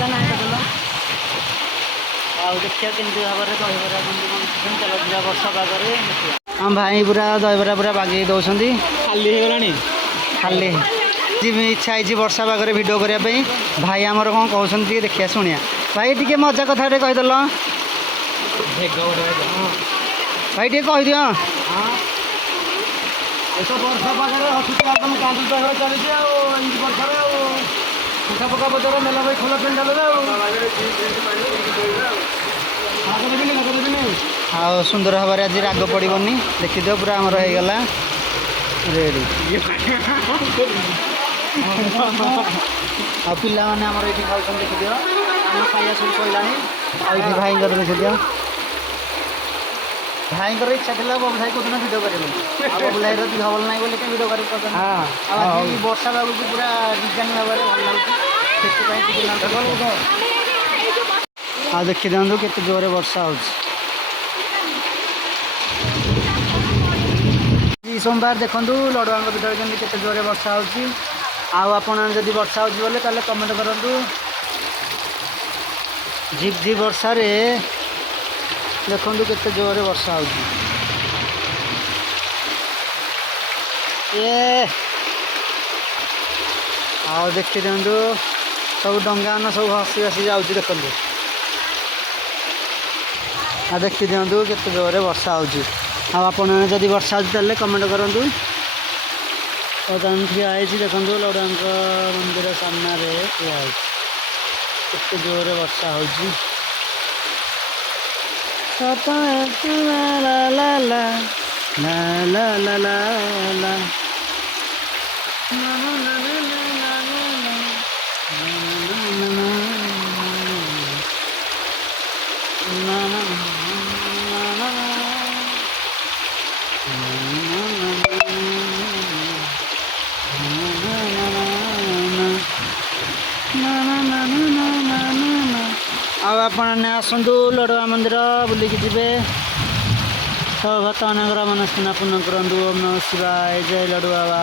ଆଉ ଦେଖିବା କେମିତି ଭାବରେ ଦହିବରା କେମିତି ଚାଲୁଥିଲା ବର୍ଷା ପାଗରେ ଆମ ଭାଇ ପୁରା ଦହିବରା ପୁରା ବାଗେଇ ଦେଉଛନ୍ତି। ଖାଲି ହେଇଗଲାଣି ଖାଲି ଇଚ୍ଛା ହେଇଛି ବର୍ଷା ପାଗରେ ଭିଡ଼ିଓ କରିବା ପାଇଁ। ଭାଇ ଆମର କ'ଣ କହୁଛନ୍ତି ଟିକେ ଦେଖିବା ଶୁଣିବା। ଭାଇ ଟିକେ ମଜା କଥା ଟିକେ କହିଦେଲ। ଭାଇ ଟିକେ କହିଦିଅ। ଏତ ବର୍ଷା ପାଗରେ ହସ୍ପିଟାଲ କାନ୍ଦୁ ପାଗରେ ଚାଲିଛି ଆଉ ଏମିତି ବର୍ଷାରେ ଆଉ ପକା ପକା ବଜାର ନେଲା ଭାଇ ଖୋଲା ପେଣ୍ଡାଲରେ ଆଉ ସୁନ୍ଦର ଭାବରେ ଆଜି ରାଗ ପଡ଼ିବନି ଦେଖିଦିଅ ପୁରା ଆମର ହେଇଗଲା ରେଡ଼ି। ଆଉ ପିଲାମାନେ ଆମର ଏଇଠି ଖାଉଛନ୍ତି ଦେଖିଦିଅ। ଆମ ଖାଇବା ସବୁ ସରିଲାଣି। ଆଉ ଏଇଠି ଭାଇଙ୍କର ଦେଖିଦିଅ। ଭାଇଙ୍କର ଇଚ୍ଛା ଥିଲା ବବୁ ଭାଇ କୋଉଦିନ ଭିଡ଼ିଓ କରିବେନି। ଆଉ ବବୁ ଭାଇର ଦେହ ଭଲ ନାହିଁ ବୋଲି ଭିଡ଼ିଓ କରି ପାରୁଛନ୍ତି। ଆଉ ଆଜି ବର୍ଷା ପାଗକୁ ପୁରା ଡିଜାଇନ୍ ଭାବରେ ଭଲ ଲାଗୁଛି ସେଥିପାଇଁ ଟିକେ ଆଉ ଦେଖିଦିଅନ୍ତୁ କେତେ ଜୋରରେ ବର୍ଷା ହେଉଛି। ସୋମବାର ଦେଖନ୍ତୁ ଲଡ଼ୁଆଙ୍କ ଭିତରେ କେମିତି କେତେ ଜୋରରେ ବର୍ଷା ହେଉଛି। ଆଉ ଆପଣ ଯଦି ବର୍ଷା ହେଉଛି ବୋଲେ ତାହେଲେ କମେଣ୍ଟ କରନ୍ତୁ। ଝିପ୍ ଝିପ୍ ବର୍ଷାରେ ଦେଖନ୍ତୁ କେତେ ଜୋରରେ ବର୍ଷା ହେଉଛି। ଆଉ ଦେଖିଦିଅନ୍ତୁ ସବୁ ଡଙ୍ଗାମାନ ସବୁ ଭାସି ଭାସି ଯାଉଛି ଦେଖନ୍ତୁ। ଆଉ ଦେଖିଦିଅନ୍ତୁ କେତେ ଜୋରରେ ବର୍ଷା ହେଉଛି। ଆଉ ଆପଣ ଯଦି ବର୍ଷା ହେଉଛି ତାହେଲେ କମେଣ୍ଟ କରନ୍ତୁ। ବର୍ତ୍ତମାନ ଠିଆ ହେଇଛି ଦେଖନ୍ତୁ ଲଡ଼ୁଆଙ୍କ ମନ୍ଦିର ସାମ୍ନାରେ ଠିଆ ହେଇଛି। କେତେ ଜୋରରେ ବର୍ଷା ହେଉଛି। ଆଉ ଆପଣମାନେ ଆସନ୍ତୁ ଲଡ଼ୁଆ ମନ୍ଦିର ବୁଲିକି ଯିବେ। ସବୁ ଭକ୍ତମାନଙ୍କର ମନସ୍କାମନା ପୂର୍ଣ୍ଣ କରନ୍ତୁ। ଓମ୍ ନମଃ ଶିବାୟ, ଜୟ ଲଡ଼ୁ ବାବା।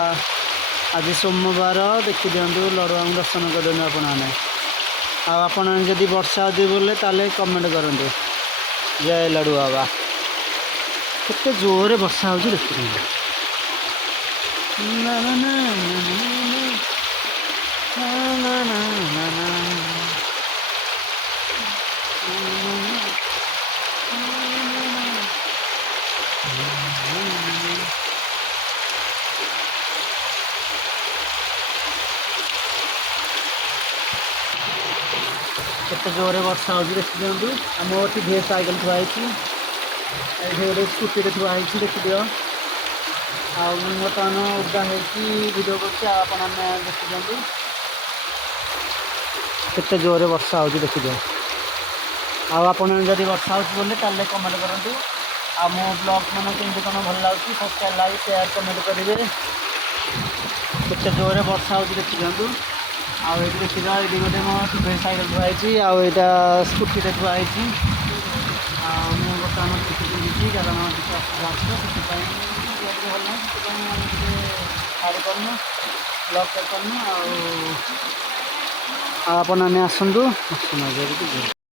ଆଜି ସୋମବାର ଦେଖିଦିଅନ୍ତୁ ଲଡ଼ୁଆଙ୍କୁ ଦର୍ଶନ କରିଦିଅନ୍ତୁ ଆପଣମାନେ। ଆଉ ଆପଣମାନେ ଯଦି ବର୍ଷା ହେଉଛି ବୋଲେ ତାହେଲେ କମେଣ୍ଟ କରନ୍ତୁ। ଜୟ ଲଡ଼ୁ ବାବା। କେତେ ଜୋରରେ ବର୍ଷା ହେଉଛି ଦେଖିଦିଅନ୍ତୁ। କେତେ ଜୋରରେ ବର୍ଷା ହେଉଛି ଦେଖିଦିଅନ୍ତୁ। ଆମ ଏଠି ଢେର ସାଇକେଲ ଥୁଆ ହେଇଛି। ଏଠି ଗୋଟେ ସ୍କୁଟିରେ ଥୁଆ ହେଇଛି ଦେଖିଦିଅ। ଆଉ ମୁଁ ବର୍ତ୍ତମାନ ଓଦା ହେଇକି ଭିଡ଼ିଓ କରୁଛି। ଆଉ ଆପଣମାନେ ଦେଖିଦିଅନ୍ତୁ କେତେ ଜୋରରେ ବର୍ଷା ହେଉଛି ଦେଖିଦିଅ। ଆଉ ଆପଣମାନେ ଯଦି ବର୍ଷା ହେଉଛି ବୋଲେ ତାହେଲେ କମେଣ୍ଟ କରନ୍ତୁ। ଆଉ ମୋ ବ୍ଲଗ୍ ମାନେ କେମିତି କ'ଣ ଭଲ ଲାଗୁଛି ସବସ୍କ୍ରାଇବ୍ ଲାଇକ୍ ସେୟାର କମେଣ୍ଟ କରିବେ। କେତେ ଜୋରରେ ବର୍ଷା ହେଉଛି ଦେଖିଦିଅନ୍ତୁ। ଆଉ ଏଇଠି ଦେଖିଦିଅ ଏଇଠି ଗୋଟେ ମୋ ସାଇକେଲ ଥୁଆ ହେଇଛି। ଆଉ ଏଇଟା ସ୍କୁଟିରେ ଥୁଆ ହେଇଛି। ଆଉ ମୁଁ ବର୍ତ୍ତମାନ ସ୍କୁଟି ପିନ୍ଧିଛି କାରଣ ଟିକେ ଅସୁବିଧା ଅଛି ସେଥିପାଇଁ ଟିକେ ଭଲ ନାହିଁ। ସେଥିପାଇଁ ଆମେ ଟିକେ ଛାଡ଼ି ପାରୁନୁ ବ୍ଲଗ୍ କରିପାରୁନୁ। ଆଉ ଆପଣମାନେ ଆସନ୍ତୁ।